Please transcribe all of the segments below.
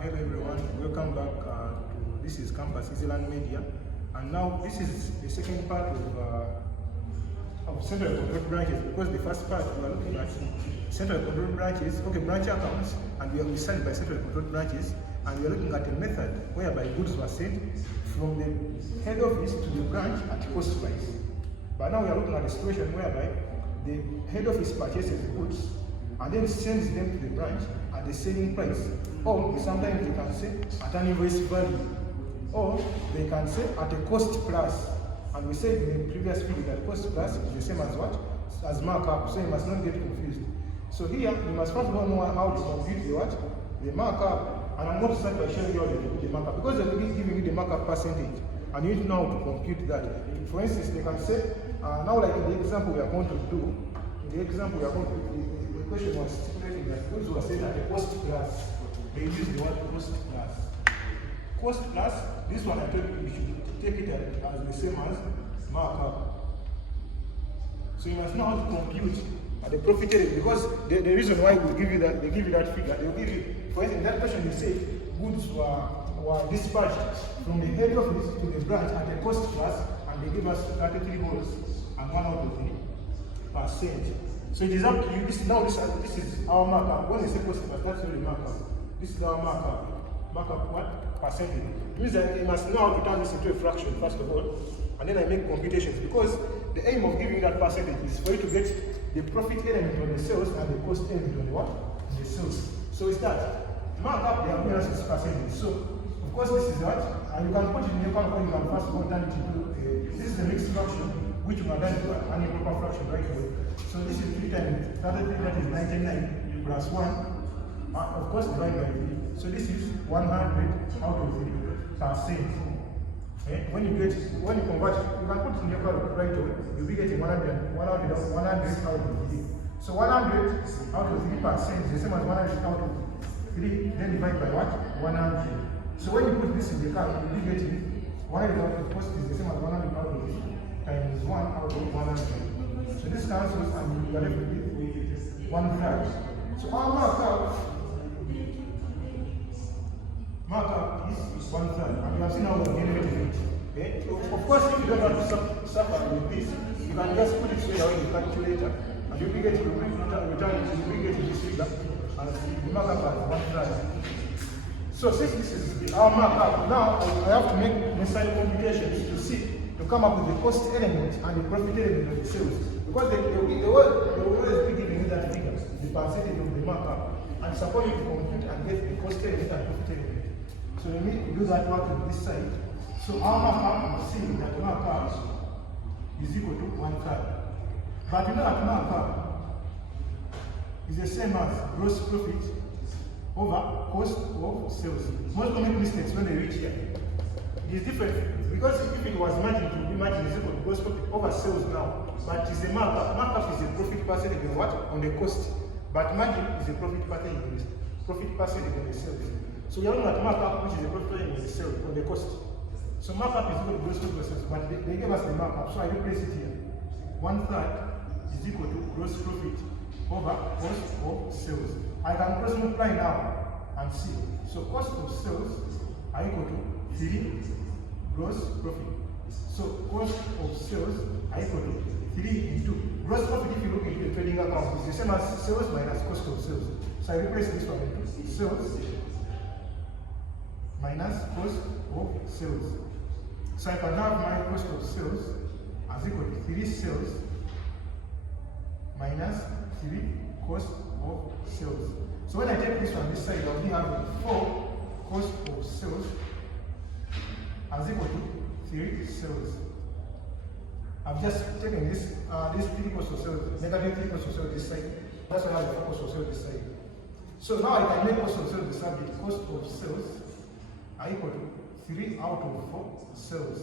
Hello everyone, welcome back to this is Campus EasyLearn Media, and now this is the second part of central control branches, because the first part we are looking at central control branches, branch accounts, and we started by central control branches, and we are looking at a method whereby goods were sent from the head office to the branch at cost price. But now we are looking at a situation whereby the head office purchases goods and then sends them to the branch at the selling price, or sometimes they can say at an invoice value, or they can say at a cost plus. And we said in the previous video that cost plus is the same as what? As markup, so you must not get confused. So here you must first of all know how to compute the what? The markup. And I'm going to start by showing you how to compute the markup, because they're giving you the markup percentage, and you need to know how to compute that. For instance, they can say, now like in the example we are going to do, the question was stipulating that goods were sold at a cost plus. They use the word cost plus. Cost plus, this one I told you should take it as the same as markup. So you must know how to compute the profit area, because the reason why we give you that, they give you that figure. They will give you, for instance, that question you say goods were dispatched from the head office to the branch at a cost plus, and they give us 33 dollars and 1 out of the percent. So it is up to you. This is our markup. When they say cost plus, that's really markup. This is our markup. Markup what? Percentage. It means that you must know how to turn this into a fraction, first of all, and then I make computations, because the aim of giving that percentage is for you to get the profit element on the sales and the cost element on the what? The sales. So it's that. Markup, the appearance is percentage. So, of course, this is what? And you can put it in your calculator, you can first of all turn it into this is the mixed fraction, which we are done to an improper fraction right away. So this is 3 times 33, that is 99 plus 1. Of course, divided by 3. So this is 100 out of 3%. Okay? When you convert it, you can put it in your calculator right away. You'll be getting 100 out of 3. So 100 out of 3% is the same as 100 out of 3, then divide by what? 100. So when you put this in the calculator, you'll be getting 100 out of cost is the same as 100 out of 3 times 1 out of 100. So this cancels and you are left with 1 fraction. So our markup is 1/3, and you have seen how we are generating it. Okay? So of course, if you don't want to suffer with this, you can just put it straight away in the calculator, and you'll be getting this figure as the markup as 1/3. So since this is our markup, now I have to make necessary computations to come up with the cost element and the profit element of the sales. Because they will always be giving you that figure, the percentage of the markup, and suppose you to compute and get the cost element and profit element. So let me do that work on this side. So our markup, you see that markup is equal to 1/3. But you know that markup is the same as gross profit over cost of sales. Most people make mistakes when they reach here. It is different, because if it was margin, it would be margin is equal to gross profit over sales now. But it is a markup. Markup is a profit percentage on what? On the cost. But margin is a profit percentage on the sales. So we are looking at markup, which is a profit percentage on the sales, on the cost. So markup is equal to gross profit sales, but they gave us the markup, so I replace it here. 1/3 is equal to gross profit over cost of sales. I can cross multiply now and see. So cost of sales are equal to 3 gross profit. So cost of sales are equal to 3 into gross profit. If you look into the trading account, it's the same as sales minus cost of sales. So I replace this one into sales minus cost of sales. So I can have my cost of sales as equal to 3 sales minus 3 cost of sales. So when I take this one this side, I'll be having 4 cost of sales as equal to 3 sales. I've just taken this 3 cost of sales, negative 3 cost of sales this side. That's why I have the cost of sales this side. So now I can make cost of sales the subject. Cost of sales are equal to 3 out of 4 sales.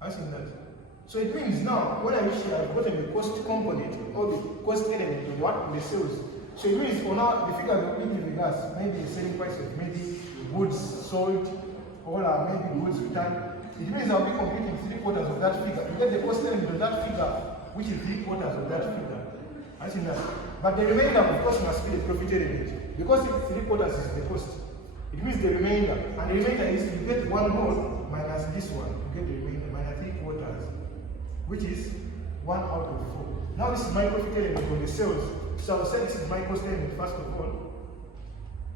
I've seen that. So it means now, when I reach here, I've gotten the cost component or the cost element of what? The sales. So it means for now, the figure that we giving us, maybe the selling price of maybe goods sold, or maybe goods returned. It means I'll be computing 3/4 of that figure. To get the cost element of that figure, which is 3/4 of that figure. I've seen that. But the remainder, of course, must be the profit element. Because 3/4 is the cost. It It means the remainder. And the remainder is to get 1 whole minus this one. To get the remainder minus 3/4, which is 1 out of 4. Now this is my profit element on the sales. So I'll say this is my cost element first of all.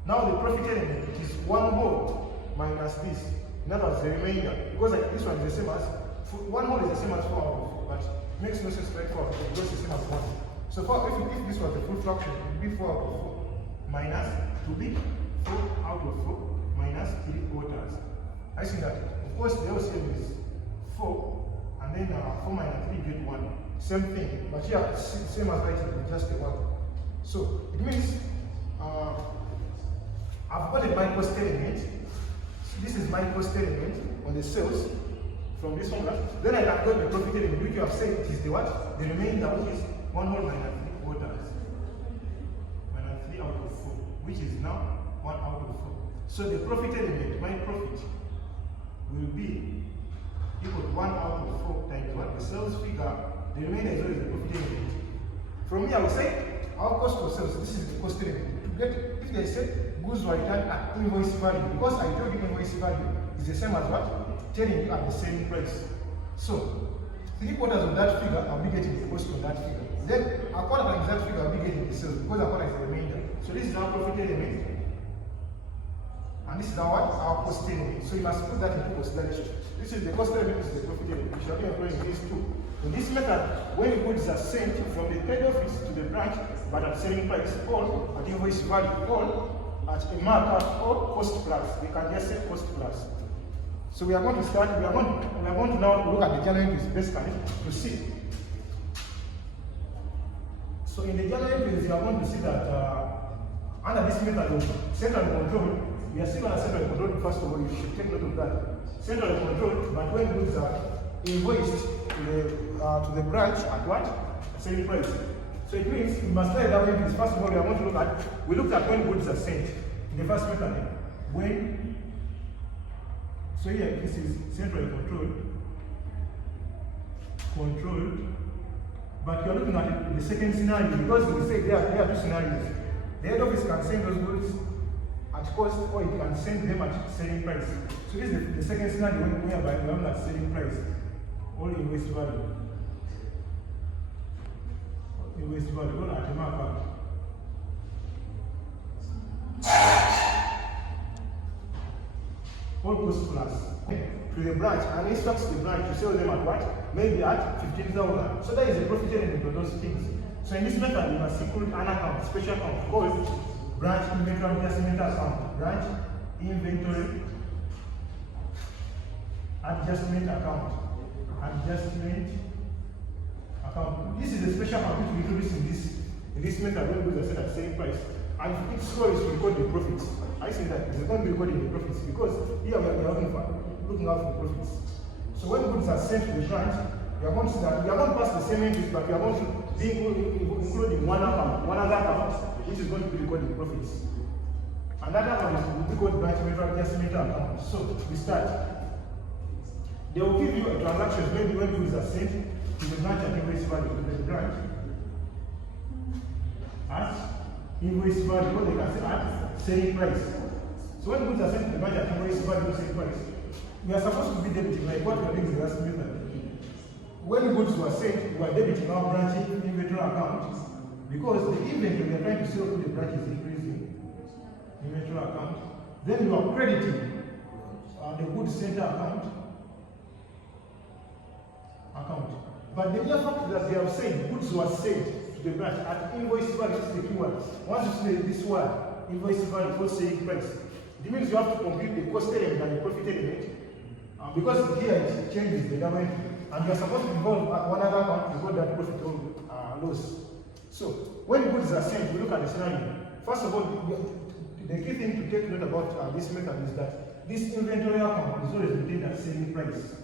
Now the profit element is 1 whole minus this. In other words, the remainder. Because like this one is the same as 1 whole is the same as 4 out of 4, but it makes no sense to write 4 out of 4 because it's the same as 1. So if this was a full fraction, it would be 4 out of 4 minus to be 4 out of 4 minus 3/4. I see that. Of course, the LCM is 4, and then 4 minus 3 get 1. Same thing, but here same as writing with just the 1. So it means I've got a my cost element. So this is my cost element on the sales from this formula. Then I've got the profit element, which you have said it is the what? The remainder, which is 1 whole minus 3/4 minus 3 out of 4, which is now 1 out of 4. So the profit element, my profit, will be equal to 1 out of 4 times what? The sales figure. The remainder is always the profit element. From here, I will say our cost of sales. This is the cost element. To get, if they say goods were returned at invoice value, because I told you invoice value is the same as what? Telling you at the same price. So 3/4 of that figure, I'll be getting the cost of that figure. Then a quarter times that figure, I'll be getting the sales because a quarter is the remainder. So this is our profit element. And this is our cost element. So you must put that into consideration. This is the cost element, this is the profit element. We shall be employing these two. In this method, when goods are sent from the paid office to the branch, but at selling price, or at invoice value, or at a markup, or cost plus, we can just say cost plus. So we are going to start. We are going to now look at the journal entries basically to see. So in the journal entries, you are going to see that under this method of central control, we are still under central control. First of all, you should take note of that. Central control, but when goods are invoiced to the branch at what? Selling price. So it means we must write down entries. First of all, we are going to look at. We looked at when goods are sent in the first method. When. So here, this is central control. But you are looking at it in the second scenario because we say there are two scenarios. The head office can send those goods at cost, or it can send them at selling price. So this is the second scenario whereby we have at selling price, or invoice value. Invoice value, or at a markup. Or cost plus to the branch and instructs the branch to sell them at what? Maybe at 15,000. So that is a profit element of those things. So in this method, you must include an account, special account called branch inventory adjustment account. Branch inventory adjustment account. Adjustment account. This is a special account which we introduce in this method when goods are set at the same price. And its role is to record the profits. I say that it's going to be recording the profits because here we are looking out for profits. So when goods are sent to the branch, we are going to see that we are going to pass the same entries, but we are going to be including one other account, which is going to be recording profits. Another account will be called branch inventory adjustment account. So we start. They will give you a transaction maybe when goods are sent to the branch at invoice value to the branch at invoice value, or they can say at selling price. So when goods are sent to the branch at invoice value to selling price, we are supposed to be debiting like what we are doing in the last method. When goods were sent, we are debiting our branch inventory account because the inventory we are trying to sell to the branch is increasing. Inventory account. Then you are crediting the goods center account. But the mere fact that they have said goods were sent to the branch at invoice value is the key word. Once you say this word, invoice value for selling price, it means you have to compute the cost element and the profit element. Because here it changes the double entry, and you are supposed to involve one other account to record that profit or loss. So when goods are sent, we look at the scenario. First of all, the key thing to take note about this method is that this inventory account is always maintained at selling price.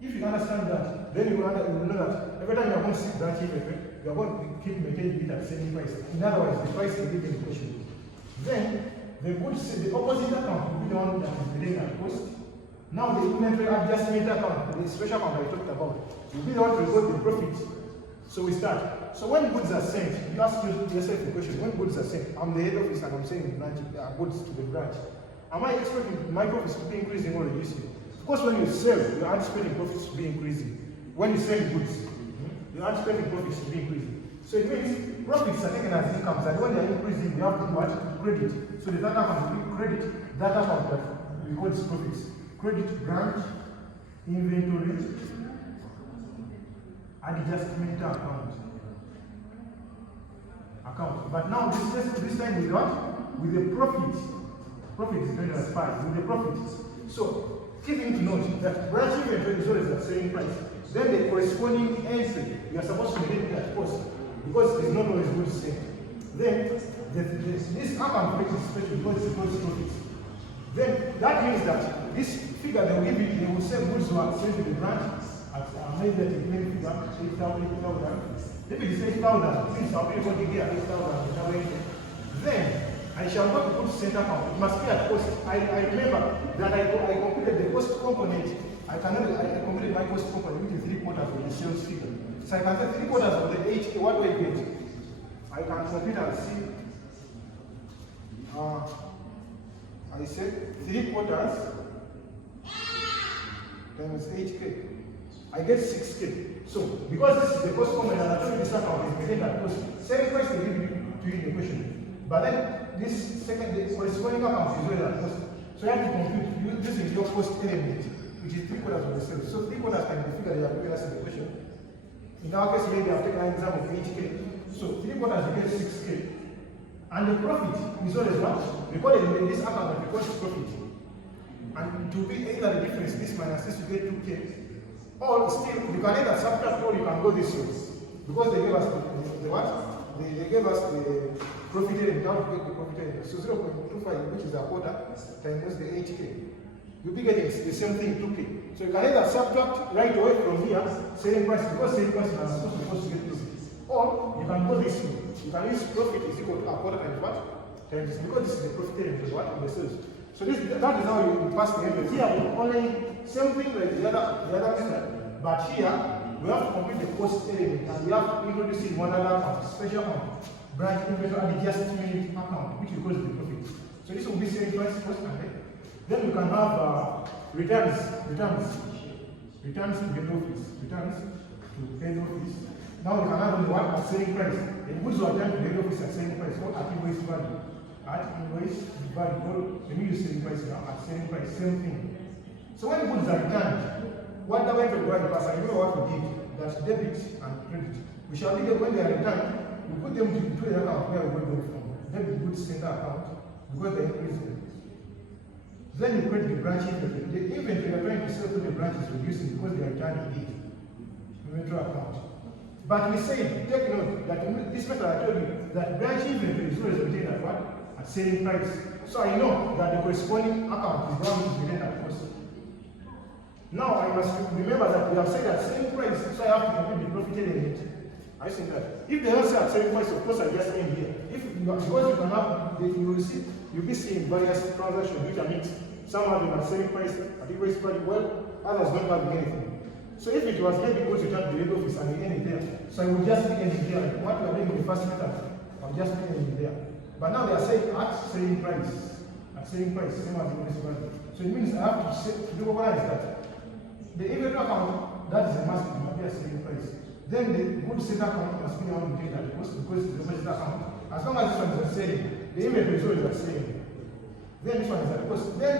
If you understand that, then you will know that every time you are going to see branch inventory, you are going to keep maintaining it at selling price. In other words, the price will be the question. Then the opposite account will be the one that is maintained at cost. Now the inventory adjustment account, the special account I talked about, will be the one to record the profit. So we start. So when goods are sent, you ask yourself the question, when goods are sent, I'm the head office and I'm sending goods to the branch. Am I expecting my profits to be increasing or reducing? Of course, when you sell, you're anticipating profits to be increasing. When you sell goods, you're anticipating profits to be increasing. So it means profits are taken as incomes, and when they're increasing, we have to do what? Credit. So the data account will credit that account that we call this profits. Credit branch, inventory, adjustment account. But now this time with what? With the profit. Profit is going as 5 with the profit. So keep in to note that branch inventory is always at selling price. Then the corresponding entry, you are supposed to make that cost because it's not always good to say. Then this account rate is special because it's called profit. Then that means that this figure they will give you, they will say goods were sent to the branch at maybe that you claim figure 8,000. Maybe it's 8,000, since I'll be able to get 8,000. Then I shall not put center account. It must be at cost. I remember that I computed the cost component. I computed my cost component, which is 3/4 of the sales figure. So I can say 3/4 of the 8K. What do I get? I can compute and see. I said 3/4 times 8K. I get 6K. So because this is the cost component, and I told you this account is maintained at cost. Selling price will give you to you in the question. But then this second, the corresponding account is always at cost. So you have to compute. This is your cost element, which is 3/4 of the sales. So 3/4 can be the figure they have given us in the question. In our case, maybe I've taken an example of 8K. So 3/4 you get 6K. And the profit is always what? Recorded in this account that records profit. And to be either the difference, this minus this, you get 2K. Or still, you can either subtract or you can go this way. Because they gave us the what? They gave us the profit element, now we get the profit element. So 0.25, which is a quarter, times the 8K. You'll be getting the same thing, 2K. So you can either subtract right away from here, selling price, because selling price is supposed to get profit. Or you can go this way. You can use profit is equal to a quarter times what? Times this, because this is the profit element of what? The sales. So that is how you pass the element. Here we only same thing like the other method. But here we have to complete the cost element and we have to introduce in one other account, special account, branch inventory adjustment account, which we call the profit. So this will be selling price cost and then we can have returns to head office. Now we can have only one at selling price. The goods were returned to the head office at selling price or at invoice value. At invoice value, or the new selling price now at selling price, same thing. So when goods are returned, what the way to go and pass, I know what we did, that's debit and credit. We shall be there when they are returned, we put them into the account where we got them from. Debit goods center account, because they increase them. Then you create the branch inventory. The inventory you are trying to sell to the branch is reducing because they are returning it. Inventory account. But we said, take note that this method I told you that branch inventory is always obtained at what? At selling price. So I know that the corresponding account is one which is obtained at cost. Now I must remember that we have said at selling price, so I have to complete the profit element. I think that if they don't say at selling price, of course I just end here. If because you can have, you will see, you'll be seeing various transactions which are mixed. Some have been at selling price, at invoice value, well, others don't have anything. So if it was getting good to turn to the head office and we end it there, so I would just be ending there. What we are doing in the first method, I'll just be ending there. But now they are saying at selling price. At selling price, same as invoice value. So it means I have to do what is that? The inventory account, that is a must, it must be a selling price. Then the goods center account must be on the data because it's the budget account. As long as this one is a selling, the inventory is always a selling. Then this one is a cost. Then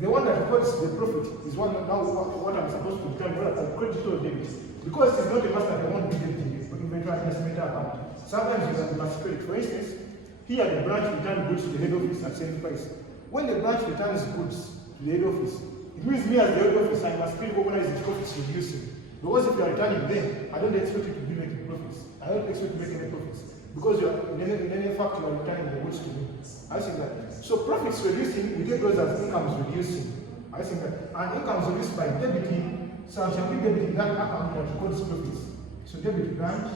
the one that records the profit is what I'm supposed to determine whether it's credit or debit. Because it's not the master that won't be debiting the inventory adjustment account. Sometimes you must credit. For instance, here the branch returns goods to the head office at selling price. When the branch returns goods to the head office, it means me as the head office, I must recognize the profits reducing. Because if you are returning them, I don't expect you to be making profits. I don't expect you to make any profits. Because you are, in any fact, you are returning the goods to me. I think that. So profits reducing, we take those as incomes reducing. I think that. And incomes reduced by debiting, so I shall be debiting that account that records profits. So debit branch,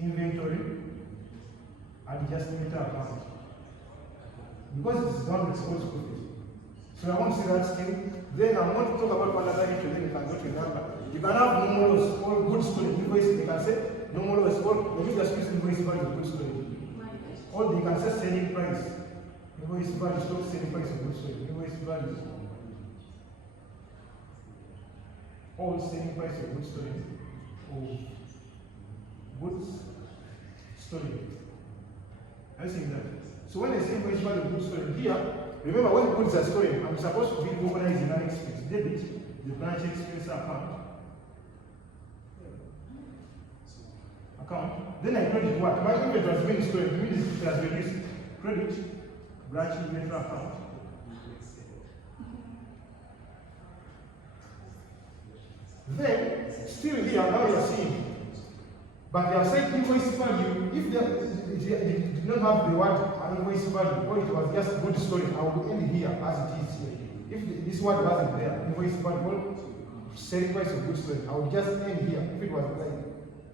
inventory, adjustment account. Because it is done with records profits. So I want to see that scheme. Then I'm going to talk about one other entry, then you can go to the number. You can have numerous or goods to the invoice, they can say numerous or let me just use invoice value goods to the or you can say selling price. Invoice value, stop selling price of goods sold. Invoice value. All selling price of goods sold. Of goods stolen. Are you seeing that? So when I say invoice value of goods stolen here, remember when goods are stolen, I'm supposed to be mobilizing an expense debit, the branch expense account. Then I credit what? My inventory has been stolen, it means it has reduced. Credit, branch inventory account. Then, still here, now you are seeing, but they have said invoice value, if they did not have the word invoice value, or it was just good story, I will end here as it is here. If this word wasn't there, invoice value, selling price of good story, I would just end here. If it was like,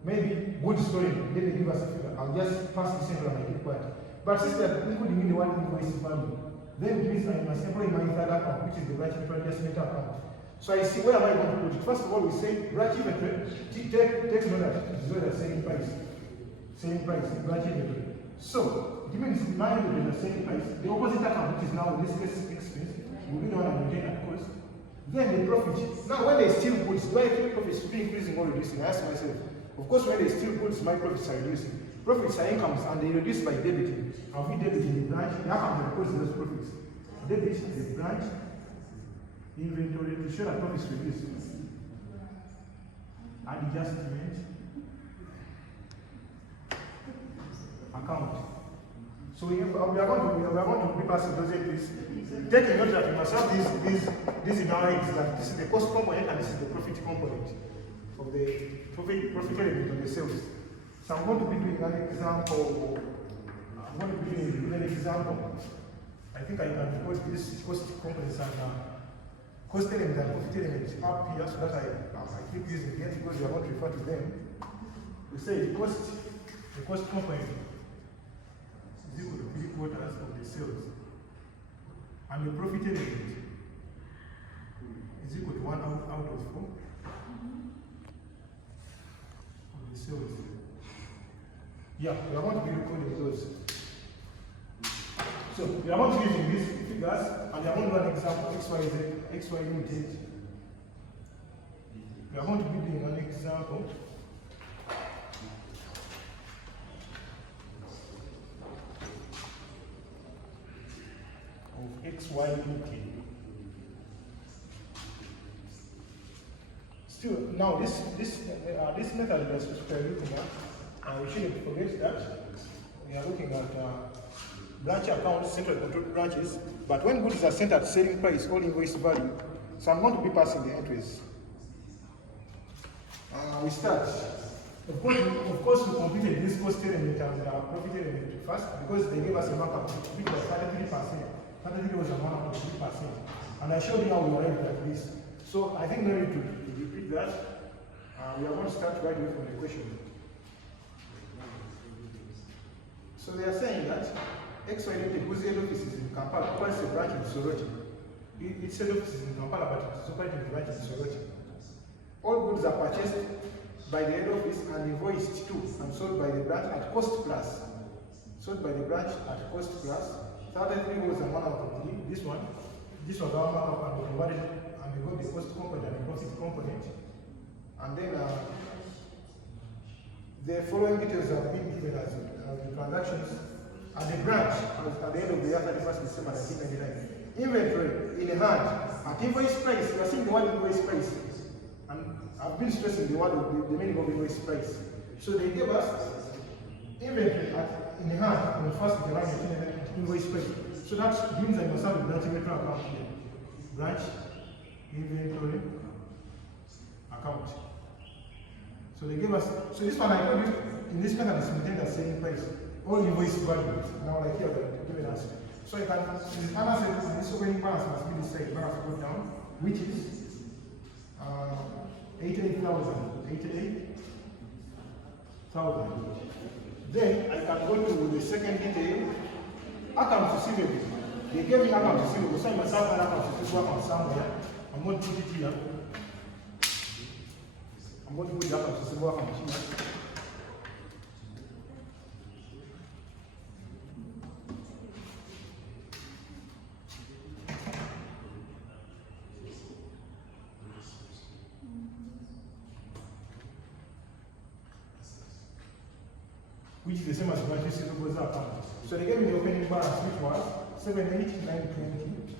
maybe good story, then they give us a figure, I'll just pass this into my required. But since they are including in the word invoice value, then it means I must employ my third account, which is the branch inventory adjustment account. So I see where am I going to put it? First of all, we say branch inventory, take note that it is not a selling price, branch inventory. So it means my inventory is a selling price. The opposite account, which is now this expense, will be the one I'm maintaining at cost. Then the profit. Now when they steal goods, do I think profits will be increasing or reducing? I ask myself. Of course, when they steal goods, my profits are reducing. Profits are incomes and they reduce by debiting. I'll be debiting the branch, the account that records those profits. Debit the branch inventory to show that profits reduce. Adjustment account. So we are going to be passing those entries. Taking note that we must have these in our heads, that this is the cost component and this is the profit component of the profit element of the sales. So I'm going to be doing an example. I think I can put this cost components and cost element and profit element up here so that I keep using again because we are going to refer to them. We say the cost component is equal to 3/4 of the sales. And the profit element is equal to 1 out of 4 of the sales. Yeah, we are going to be recording those. So we are going to be using these figures and we are going to do an example XY limited. We are going to be doing an example. Of XY limited. Still, now this method that we are looking at, we shouldn't forget that we are looking at branch accounts, central control branches. But when goods are sent at selling price or invoice value, so I'm going to be passing the entries. We start. Of course, we completed this cost element and profit element first because they gave us a markup. It was 33%. 33 was a markup of 3%. And I showed you how we arrived at this. So I think no need to repeat that. We are going to start right away from the question. So they are saying that XY Limited, whose head office is in Kampala, operates a branch in Soroti. Its head office is in Kampala, but it is operating a branch in Soroti. All goods are purchased by the head office and invoiced to and sold by the branch at cost plus. Sold by the branch at cost plus. 33 was a 1 out of 3. This was our markup and we provided and we got the cost component and the profit component. And then the following details have been given as the transactions at the branch at the end of the year 31st December 1999. Inventory in hand at invoice price. You are seeing the word invoice price. And I've been stressing the word of the meaning of invoice price. So they gave us inventory in hand on the first of July 1999 invoice price. So that means I must have a branch inventory account here. Branch inventory account. So they gave us, so this one I told you, in this method is maintained as selling price. All invoice value. Now like here, they're giving us. So you can, the other side, this opening balance must be this side, balance go down, which is 88,000. 88,000. Then I can go to the second detail, account receivable. They gave me account receivable, so I must have an account receivable account somewhere. I'm going to put it here. I'm going to put the account receivable account here. which is the same as branch receivables account. So they gave me the opening balance, which was 78920.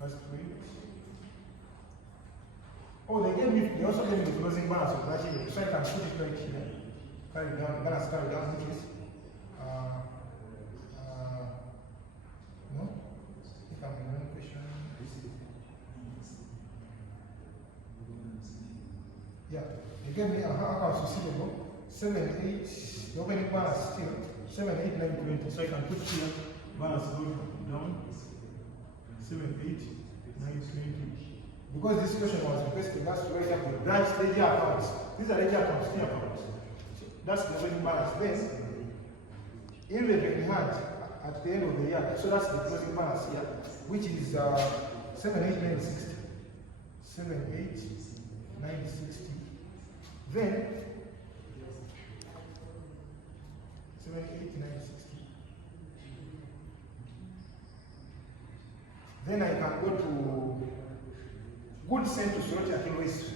That's great. Oh, they also gave me the closing balance of that year, so I can put it right here. Carry down, balance carry down, which is no? I think I'm in one question. Yeah, they gave me a accounts receivable, 78, the opening balance still, 78920. So I can put here, balance going down, 78920. Because this question was requested, that's to write up the branch ledger accounts. These are ledger accounts, key accounts. That's the opening balance. Then, inventory in hand at the end of the year. So that's the closing balance here, which is 78960. 78960. Then 78960. Then I can go to goods sent to Soroti at invoice.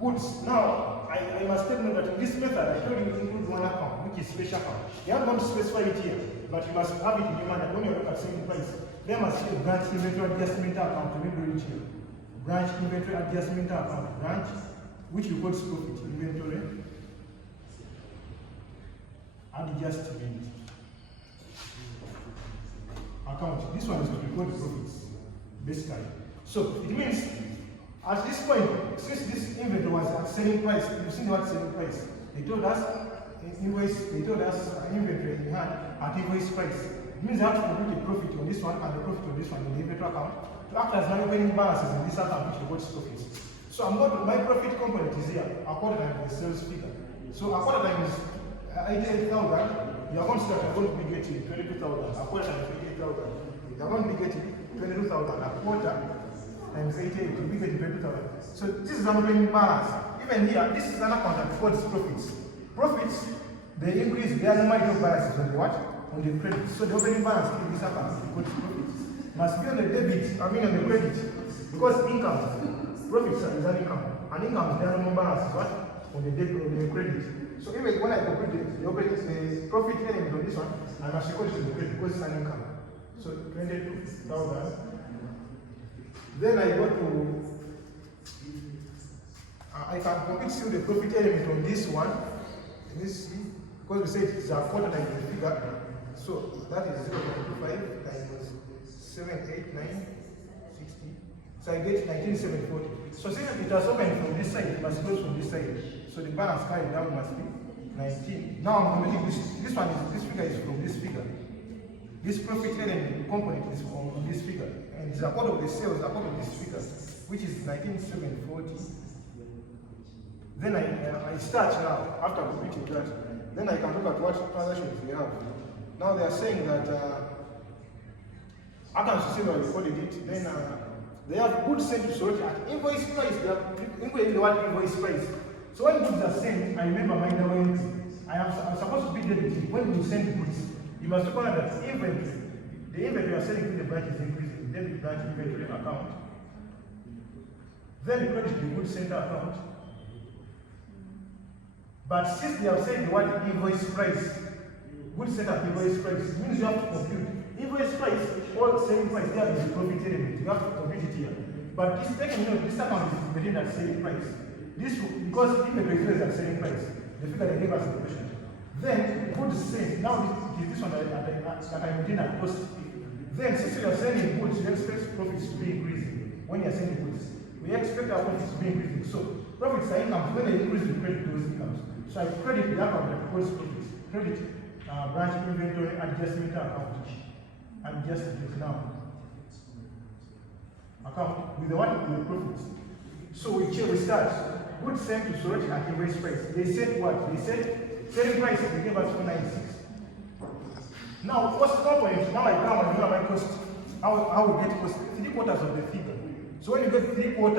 Goods. Now I must tell you that in this method I told you include one account, which is special account. You have not specified it here, but you must have it in your mind that when you look at selling price, there must be a branch inventory adjustment account to remember it here. Branch inventory adjustment account, branch, which we call profit inventory adjustment account. This one is to record the profits, basically. So it means at this point, since this inventory was at selling price, you've seen what selling price. They told us inventory in hand at invoice price. It means I have to compute a profit on this one and the profit on this one in the inventory account to act as my opening balances in this account which records profits. So I'm going to, my profit component is here, a quarter times the sales figure. So a quarter times 88,000, you are going to see that you're going to be getting 22,000. A quarter times 88,000. You're going to be getting 22,000. A quarter times 88, you'll be getting 22,000. So this is an opening balance. Even here, this is an account that records profits. Profits, they increase the number of balances on the what? On the credit. So the opening balance in this account records profits. Must be on the debit, on the credit. Because income, profits is an income. And income is the number balances what? On the debit, on the credit. So even when I compute the profit element on this one, I must record it to the credit because it's an income. So 22,000. Then I go to, I can compute still the profit element on this one. This, because we said it's a quarter times the figure. So that is 0.25 times 78960. So I get 19,740. So since it has opened from this side, it must close from this side. So the balance carried down must be 19. Now I'm computing this figure is from this figure. This profit element component is from this figure. And it's a part of the sales, a part of this figure, which is 19,740. Then I start now, after computing that, then I can look at what transactions we have. Now they are saying that accounts receivable recorded it, then they have goods sent to Soroti at invoice price. They have invoice price. So when goods are sent, I remember my entry. I'm supposed to be debiting. When you send goods, you must recall that the inventory you are selling to the branch is increasing, debit branch inventory account. Then you credit the goods center account. But since they have said the word invoice price, goods center invoice price, it means you have to compute. Invoice price or selling price, there is the profit element. You have to compute it here. But this this account is within that selling price. This because inventory is at selling price. The figure they gave us in the question. Then goods sent. Now this one that I'm within at cost. Then since we are selling goods, we expect profits to be increasing. When you are selling goods, we expect our profits to be increasing. So profits are income. When they increase, we credit those incomes. So I credit the account that records profits. Credit branch inventory adjustment account. Adjustment now. Account with the one with the profits. So we start. Goods sent to Soroti at invoice price. They said what? They said selling price, they gave us 496. Now, cost component, now I come and my cost. How we get cost? 3/4 of the figure. So when you get 3/4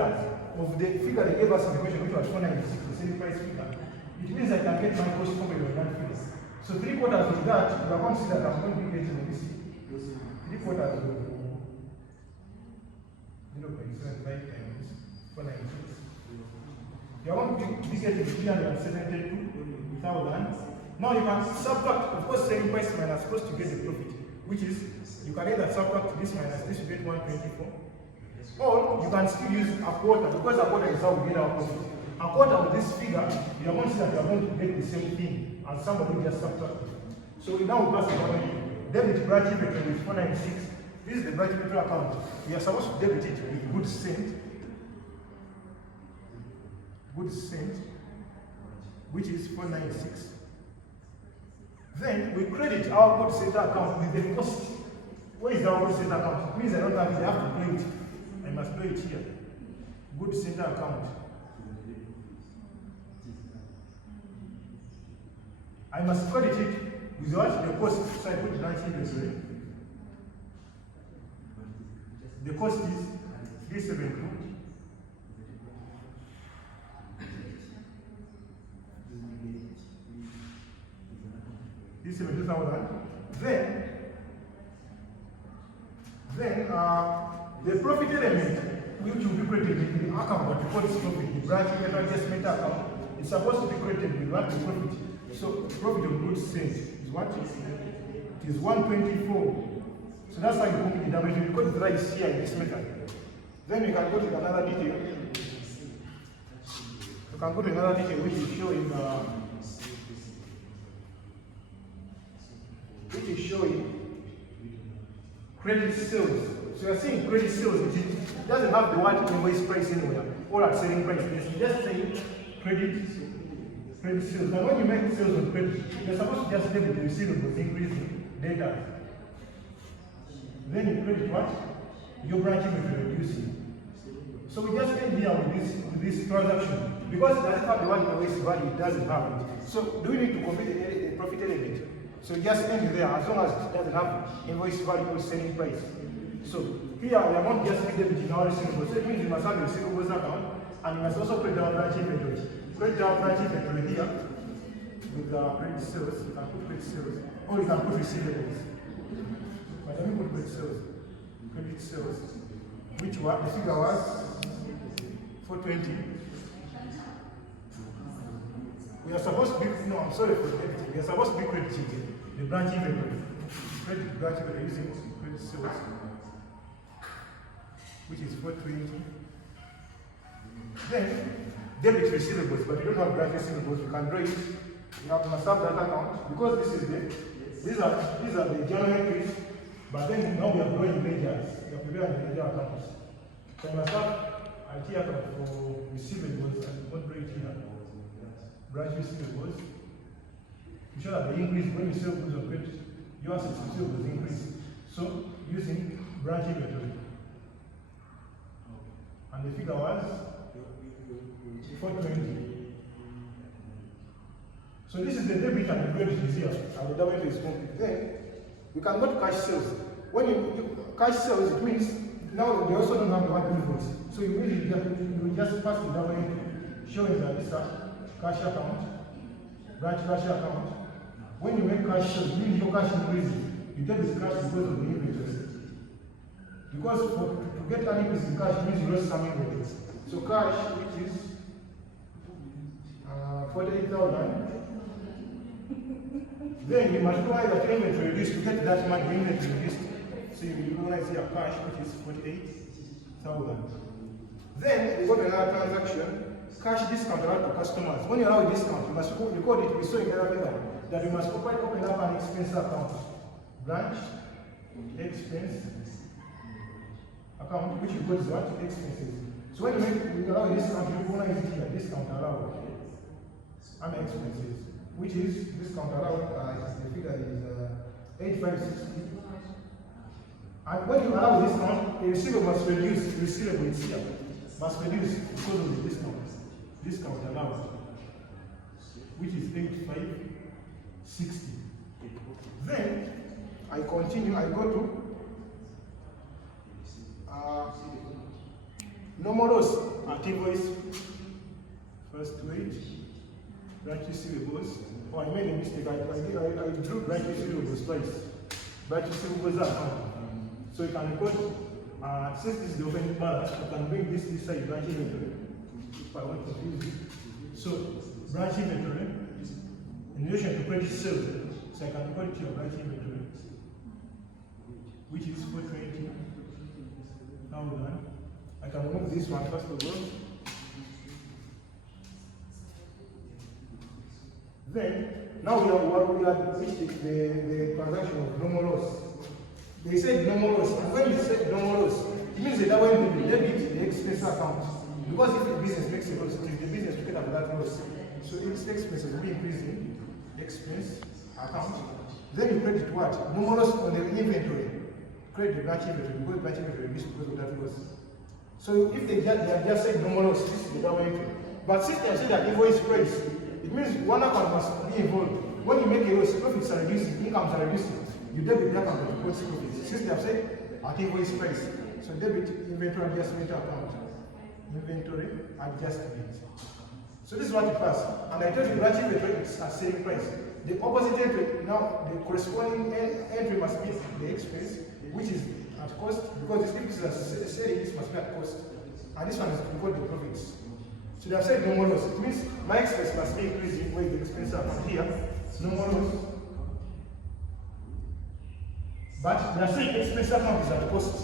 of the figure they gave us in the question, which was 496, the selling price figure, it means I can get my cost component on that figure. So 3/4 of that, you are going to see that I'm going to be getting on this. 3/4 of 0.75 times 496. You are going to be getting 372,000. Now you can subtract, of course, selling price minus cost to get the profit, which is, you can either subtract this minus this to get 124, or you can still use a quarter, because a quarter is how we get our profit. A quarter of this figure, you are going to see that you are going to get the same thing, and somebody just subtracted. So we now pass it debit branch inventory with 496. This is the branch inventory account. We are supposed to debit it with goods sent, which is 496. Then we credit our goods center account with the cost. Where is our goods center account? Please, I don't have it. I have to do it. I must do it here. Goods center account. I must credit it with what? The cost. So I put branch inventory. The cost is 372. This 72,000. Then the profit element, which will be created in the account that records profit, the branch inventory adjustment account, is supposed to be created with what? The profit. So profit of goods sent is what? It is 124. So that's how you put the damage because the right is here in this method. Then you can go to another detail. You can go to another detail which is showing credit sales. So you're seeing credit sales, it doesn't have the word invoice price anywhere or at selling price. It's just saying credit sales. Now when you make sales on credit, you're supposed to just debit the receivables, increase data. Then you credit what? Your branch inventory reducing. So we just end here with this transaction. Because it doesn't have the word invoice value, it doesn't have it. So do we need to complete the profit element? So just end there as long as it doesn't have invoice value or selling price. So here we are not just debiting our receivables. So it means we must have the receivables account and we must also credit our branch inventory. Credit our branch inventory here with the credit sales. You can put credit sales or you can put receivables. But let me put credit sales. Credit sales. Which one? The figure was 420. We are supposed to be, no, I'm sorry for editing. We are supposed to be crediting the branch inventory. Credit branch inventory using credit sales, which is 420. Then debit receivables, but you don't have branch receivables, you can draw it. You must have that account because this is these are the general entries, but then now we are drawing ledgers. We are preparing ledger accounts. So you must have IT account for receivables and what rate here. Branch receivables. You show that the increase when you sell goods on credit, your assets receivables increase. So using branch inventory. And the figure was 420. So this is the debit and the credit is here, and the debit is complete. Then we can go to cash sales. When you cash sales, it means now they also don't have the one invoice. So you really just pass the double entry, showing that this is cash account, branch cash account. When you make cash sales, means your cash increases. You debit cash because of the inventory. Because to get an increase in cash means you lost some inventory. So cash, which is 48,000. Then you multiply that inventory reduced to get that money inventory reduced. So you realize here cash, which is 48,000. Then you go to another transaction, cash discount allowed to customers. When you allow a discount, you must record it. We saw in the other figure that you must open up an expense account. Branch, expense account, which records what? Expenses. So when you allow a discount, you recognize it here, discount allowed. And expenses, which is discount allowed, the figure is 8560. And when you allow a discount, the receiver must reduce, the receivable is here, must reduce because of the discount allowed, which is 8560. Then I continue, I go to normal loss at invoice, first wage. Branch receivables. Oh, I made a mistake. I drew branch receivables twice. Branch receivables account. So you can record, since this is the opening balance, you can bring this side branch inventory. If I want to use it. So branch inventory in relation to credit sales. So I can record it to your branch inventory, which is 420,000. I can remove this one first of all. Then, now we are reached the transaction of normal loss. They said normal loss, and when they said normal loss, it means that when they debit the expense account, because if the business makes a loss, it is the business to get out that loss. So its expenses will be increasing, expense account. Then you credit what? Normal loss on the inventory. Credit the branch inventory, because branch inventory is because of that loss. So if they have just said normal loss, this is the double entry. But since they have said that invoice price, it means one account must be involved. When you make a loss, profits are reducing, incomes are reducing. You debit the account that reports profits. Since they have said at invoice price, so debit inventory adjustment account. Inventory adjustment. So this is what it passes. And I told you branch inventory is at selling price. The opposite entry, now the corresponding entry must be the expense, which is at cost, because if this is a selling, this must be at cost. And this one is record the profits. So they have said no more loss. It means my expense must be increasing where the expenses are from here. No more loss. But they are saying expense account is at cost.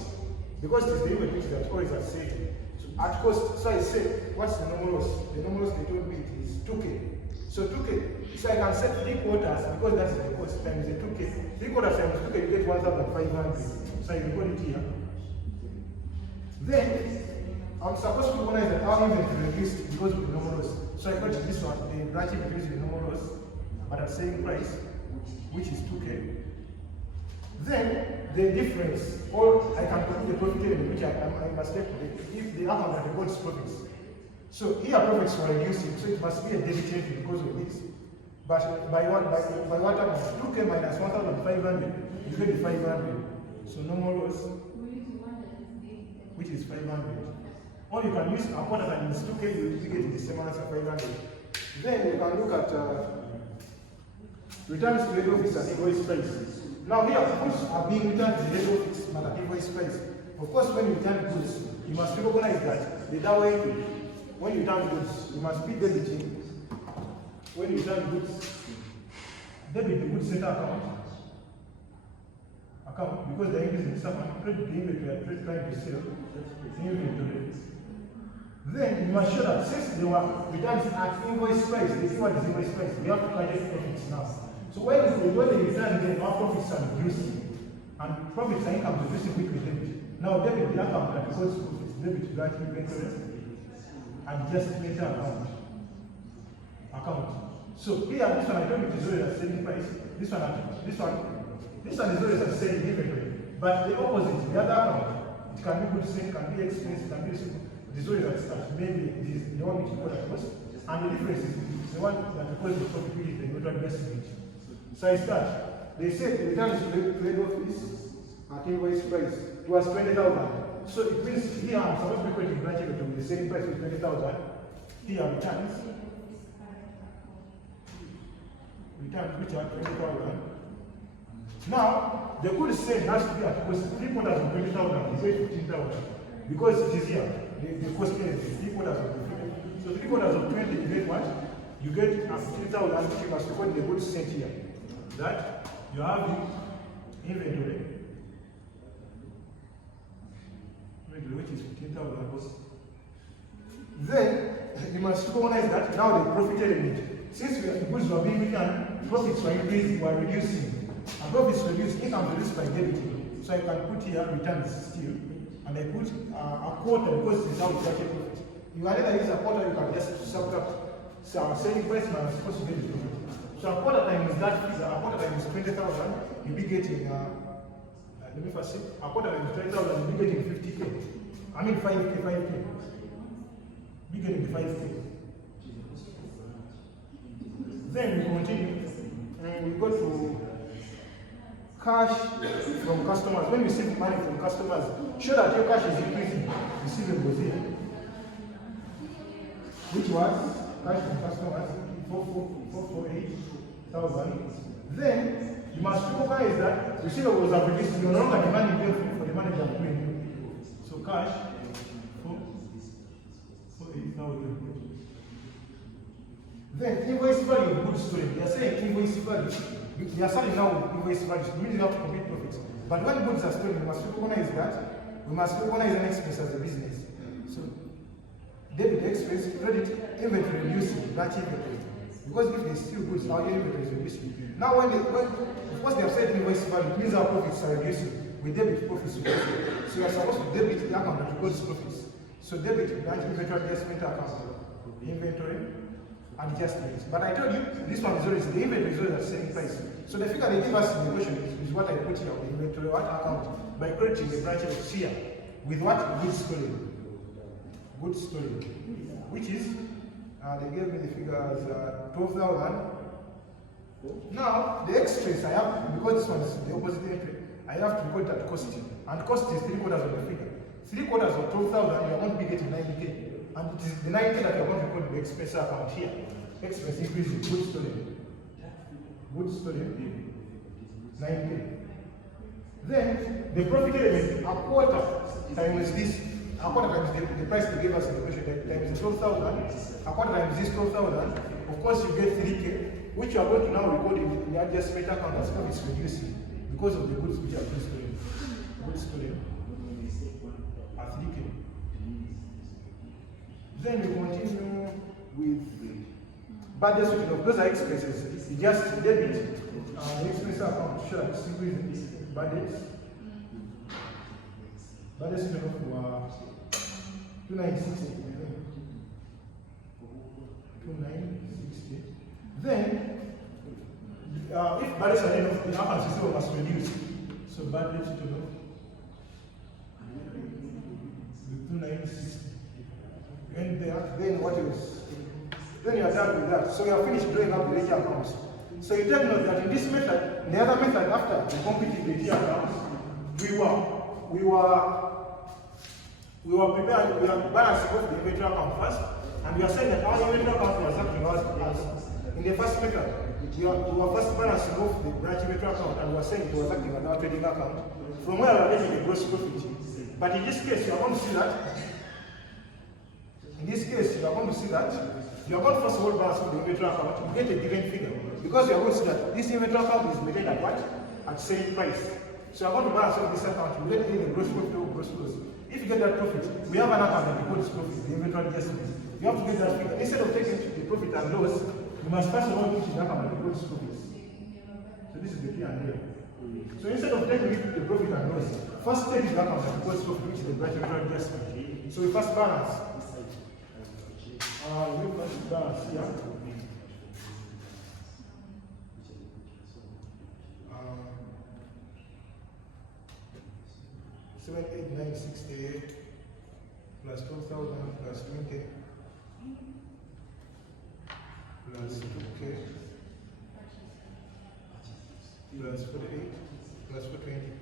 Because it is the inventory which is at cost is at sale. So at cost, so I say, what's the normal loss? The normal loss they told me it is 2K. So 2K, so I can set 3 quarters because that's the cost times the 2K. 3 quarters times 2K, you get 1,500. So I record it here. Then, I'm supposed to recognize that our inventory increased because of the normal loss. So I got this one, the branch inventory is the normal loss, but at selling price, which is 2K. Then the difference, or I can put the profit element, which I must take if the account that records profits. So here profits were reducing, so it must be a debit entry because of this. But by what amount? 2K minus 1,500, you get the 500. So normal loss, which is 500. Or you can use a quarter times 2K, you get the same answer, 500. Then you can look at returns to head office and invoice price. Now here, goods are being returned to the head office but at invoice price. Of course, when you return goods, you must recognize that the double entry. When you return goods, you must be debiting. When you return goods, debit the goods center account, because the increase in someone, credit the inventory and trade trying to sell inventory. Then you must show that since they were returns at invoice price, they see what is invoice price, we have to calculate profits now. So when they return, then our profits are reducing. And profits and income reducing quickly debit. Now debit the account that records profits, debit branch inventory, adjustment account. So here, this one I told you it is always at selling price. This one is always at selling inventory. But the opposite, the other account, it can be good sale, it can be expense, it can be simple. It is always at start. Maybe it is the one which you call at cost. And the difference is the one that records the profit, which is the neutral investment. So I start. They said the returns to the head office at invoice price. It was 20,000. So it means here I'm supposed to be quoting branch inventory with the same price with 20,000. Here returns which are 20,000. Now the good sale has to be at cost 3 quarters of 20,000. They say 15,000 because it is here. The cost is 3 quarters of 20. So 3 quarters of 20, you get what? You get 15,000, which you must record the good sale here. That you have the inventory, which is 15,000. Then you must recognize that now the profit element. Since the goods were being returned, profits were increasing, were reducing. And profits reduced, income reduced by debiting. So I can put here returns still, and I put a quarter because this is how we calculate profit. You either use a quarter, you can just subtract. So I'm saying price minus supposed to get the profit. So a quarter times that is a quarter times 20,000, you'll be getting let me first say, a quarter times 20,000, you'll be getting 50K. I mean 5K. Be getting 5K. Then we continue and we go to cash from customers. When you receive money from customers, show that your cash is increasing. Receivables here. Which was cash from customers, 448,000. Then you must recognize that receivables are reduced. You're no longer demanding them for the money they are paying you. So cash, 448,000. Then invoice value of goods stolen. They are saying invoice value. They are selling now with invoice value. It means you have to complete profits. But when goods are stolen, we must recognize that. We must recognize an expense as a business. So debit expense, credit, inventory reducing, branch inventory. Because if they steal goods, our inventory is reducing. Now when of course they have said invoice value, it means our profits are reducing. We debit profits reducing. So we are supposed to debit the account that records profits. So debit branch inventory adjustment account, inventory adjustments. But I told you this one is always the inventory is always at the same price. So the figure they give us in the question is what I put here on the inventory what account by crediting the branch of here with what goods stolen. Goods stolen. Which is they gave me the figure as 12,000. Now the expense I have, because this one is the opposite entry, I have to record that cost. And cost is 3/4 of the figure. 3/4 of 12,000, you are going to be getting 90K. And it is the 90 that you are going to record in the expense account here. Expense increasing, goods stolen. Goods stolen, 90K. Then the profit element, a quarter times this, a quarter times the price they gave us in the question, times 12,000, a quarter times this 12,000, of course you get 3K, which you are going to now record in the adjustment account as profits reducing because of the goods which are goods stolen. Goods stolen are 3K. Then we continue with bad debt written off. Those are expenses. You just debit the expense account to show that it's increasing. Bad debts. Bad debts written off were 2960. 2960. Then, if bad debts are written off, the account system must reduce. So bad debts written off. 2960. And then what else? Then you are done with that. So you are finished drawing up the ledger accounts. So you take note that in this method, in the other method after the completing the ledger accounts, we were prepared, we are balancing off the inventory account first, and we are saying that our inventory account was acting as in the first method. We were first balancing off the branch inventory account, and we are saying it was acting as our trading account, from where we are getting the gross profit. But in this case, you are going to see that. In this case, you are going to see that you are going to first of all balance of the inventory account, you get a given figure. Because you are going to see that this inventory account is maintained at what? At selling price. So you are going to balance of this account, you get the gross profit or gross loss. If you get that profit, we have an account that records profit, the inventory adjustment. You have to get that figure. Instead of taking the profit and loss, you must first of all put in the account that records profit. So this is the P and L. So instead of taking the profit and loss, first take the account that records profit, which is the branch inventory adjustment. So we first balance. We must balance here. 78968 plus 12,000 plus 20 plus 2K plus 48 plus 420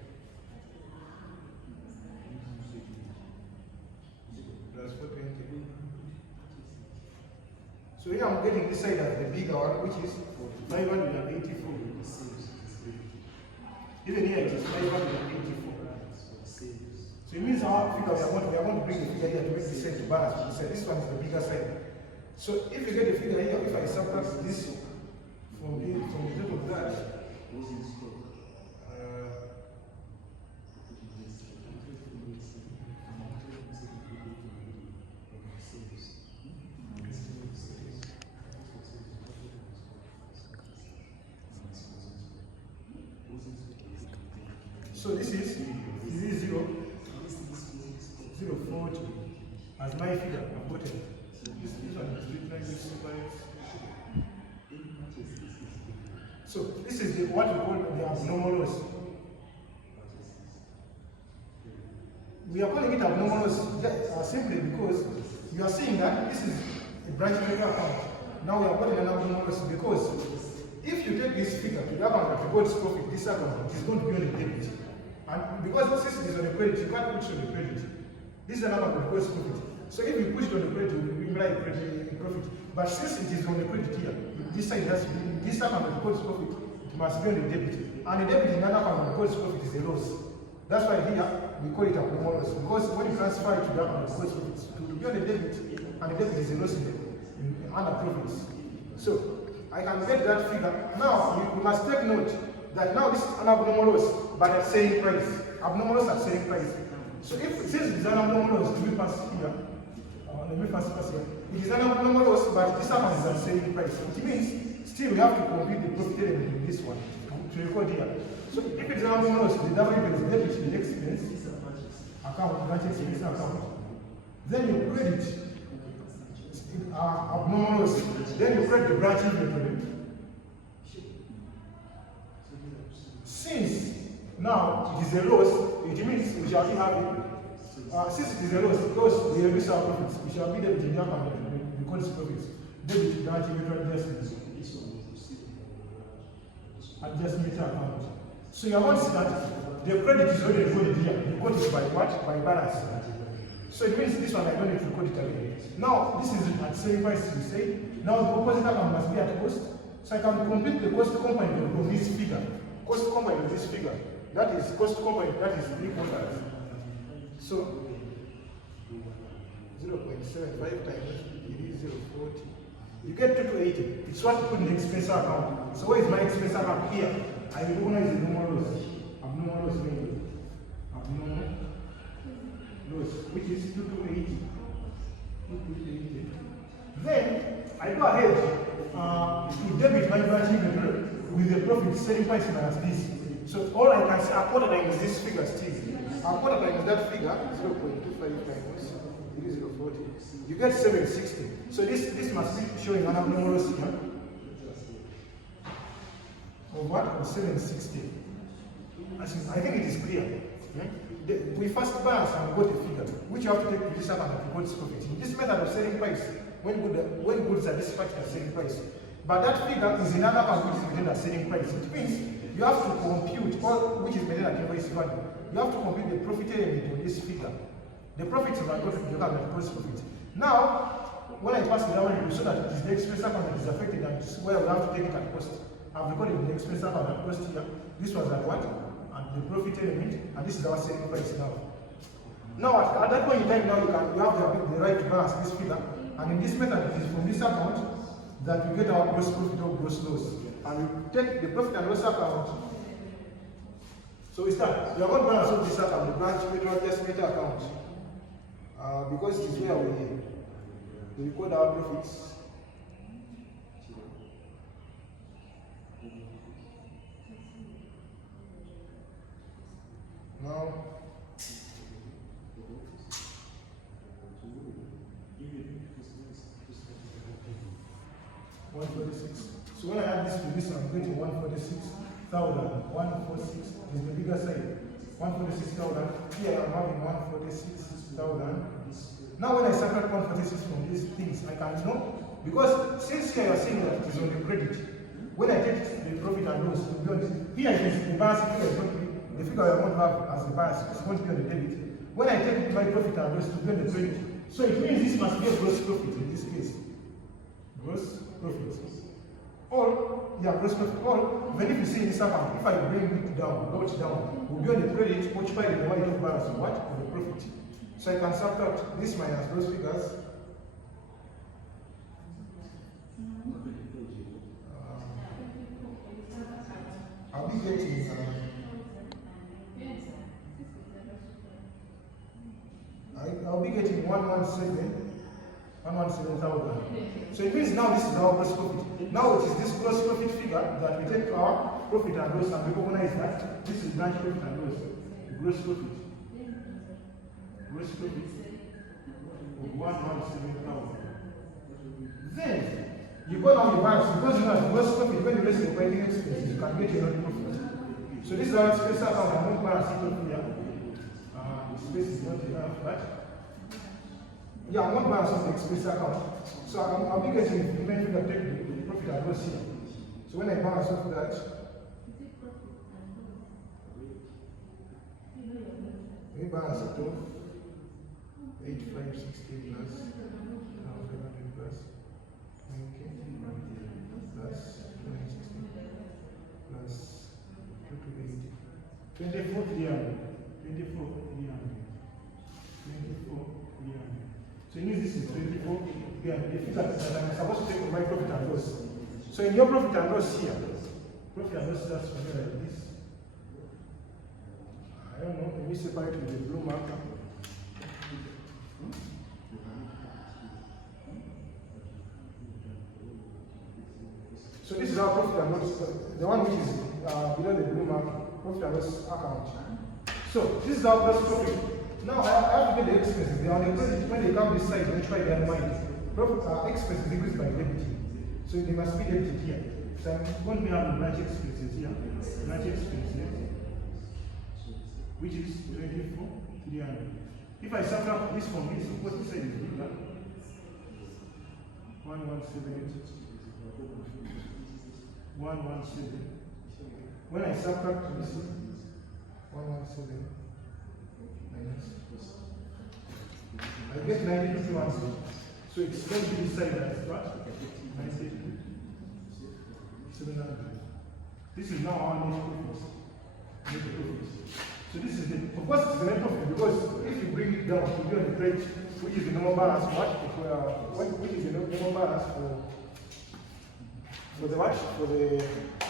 plus 420. So here I'm getting this side as the bigger one, which is 584. Even here it is 584. So it means our figure we are going to bring the figure here to make the side to balance. This one is the bigger side. So if you get the figure here, if I subtract this from the top of that, so this is 0.40 as my figure. I've got it. This one is 3.95. So this is what we call the abnormal loss. We are calling it abnormal loss simply because you are seeing that this is a branch inventory account. Now we are calling an abnormal loss because if you take this figure to the account that records profit, this account is going to be on the debit. And because this is on the credit, you can't put it on the credit. This is an account that records profit. So if you put it on the credit, we imply profit. But since it is on the credit here, this side has this account that records profit, it must be on the debit. And the debit in another account that records profit is a loss. That's why here we call it abnormal loss. Because when you transfer it to the account that records profit, to be on the debit, and the debit is a loss in under profits. So I can get that figure. Now you must take note that now this is an abnormal loss, but at selling price. Abnormal loss at selling price. So if it says it's an abnormal loss, do we pass here? Let me pass here. It is an abnormal loss, but this amount is at selling price. Which means still we have to complete the profit element in this one to record here. So if it's an abnormal loss, the W is debit the expense account, branch expense account. Then you credit abnormal loss. Then you credit the branch inventory. Since now it is a loss, it means we shall be having. Since it is a loss, because we reduce our profits, we shall be debited in the account because it's profits. Debit branch inventory adjustment account. So you are going to see that the credit is already recorded here. You code it by what? By balance. So it means this one I don't need to record it again. Now this is at selling price, we say. Now the opposite account must be at cost. So I can complete the cost component of this figure. Cost component of this figure. That is cost component, that is 3/4. So 0.75 times it is 0.40. You get 280. It's what you put in the expense account. So where is my expense account? Here. I recognize the normal loss. Abnormal loss mainly. Abnormal loss, which is 280. 280. Then I go ahead to debit my branch inventory with the profit selling price minus this. So all I can say, I quaternize this figure still. I quaternize that figure 0.25 times 0.40. You get 760. So this must be showing an abnormal loss here. Of what? Of 760. I think it is clear. We first balance and got the figure, which you have to take to this account and record this profit. In this method of selling price, when goods are dispatched at selling price. But that figure is in another account which is maintained at selling price. It means you have to compute all which is maintained at invoice value. You have to compute the profit element of this figure. The profits of our profit, you have the gross profit. Now, when I pass the down, you so that it is the expense account that is affected, and this is where we have to take it at cost. I've recorded the expense account at cost here. This was at what? And the profit element, and this is our selling price now. Now, at that point in time, now you have the right to balance this figure, and in this method, it is from this account that we get our gross profit or gross loss. And we take the profit and loss account. So we start. We are going to balance of this account, the branch inventory adjustment account. Because it is where we record our profits. Now, so when I add this to this, I'm getting 146,000. 146 is the bigger side. 146,000. Here I'm having 146,000. Now when I subtract 146 from these things, I can know, because since here you are seeing that it is on the credit, when I take the profit and loss, here it is the balance figure is going to be, the figure I want to have as the balance is going to be on the debit. When I take my profit and loss to be on the credit, so it means this must be a gross profit in this case. Gross profit. Or, gross profit. Or, even if you see in this account, if I bring it down, load it down, we'll be on the credit, multiplied by the value of balance of what? Of the profit. So I can subtract this minus those figures. I'll be getting I'll be getting 117,000. So it means now this is our gross profit. Now it is this gross profit figure that we take our profit and loss and recognize that this is branch profit and loss. Gross profit. Gross profit of 117,000. Then you go down the balance because you know gross profit when you raise the operating expenses, you can get your own profit. So this is our expense account. I won't balance it up here. Space is not enough, right? Yeah, I won't balance on the expense account. So I'll be getting the main figure, take the profit and loss here. So when I balance off that, let me balance it off. 8560 plus 500 plus 90 plus 2060 plus 280. 24 300. 24 300. 24 300. So it means this is 24 300. The figure that I'm supposed to take for my profit and loss. So in your profit and loss here, profit and loss is just something like this. I don't know, let me separate with the blue marker. So this is our profit and loss, the one which is below the blue marker, profit and loss account. So this is our gross profit. Now I have to get the expenses. They are on the credit. When they come this side, they try their mind. Profit expenses increased by debit. So they must be debited here. So I'm going to be having branch expenses here. Branch expenses, which is 24,300. If I subtract this from this, what this side is bigger. 117. 117. When I subtract this, 117 minus, I get 92,200. So it's going to be decided as what? 9700. This is now our net profit. Net profit. So this is the, of course it's the net profit, because if you bring it down to be on the credit, which is the normal balance, which is the normal balance for the what?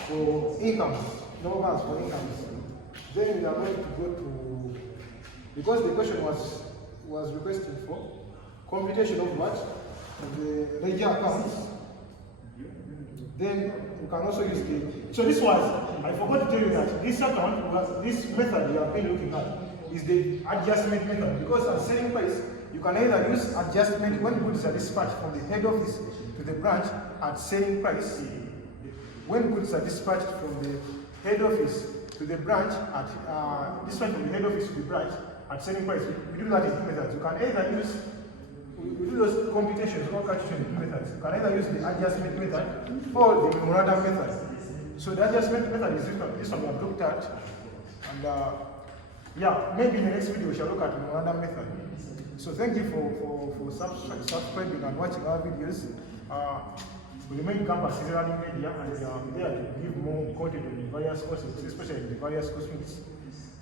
For incomes, normal balance for incomes. Then we are going to go to, because the question was requested for computation of what? Of the ledger accounts. Then we can also use the, so this was, I forgot to tell you that this account, this method you have been looking at is the adjustment method, because at selling price, you can either use adjustment when goods are dispatched from the head office to the branch at selling price. When goods are dispatched from the head office to the branch at dispatched from the head office to the branch at selling price, we do that in two methods. You can either use, we do those computations, all calculations in two methods. You can either use the adjustment method or the memorandum method. So the adjustment method is this one we have looked at, and yeah, maybe in the next video we shall look at the memorandum method. So thank you for subscribing and watching our videos. We remain campus Switzerland Media, and we are there to give more content on the various courses, especially the various courses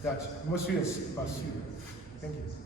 that most students pursue. Thank you.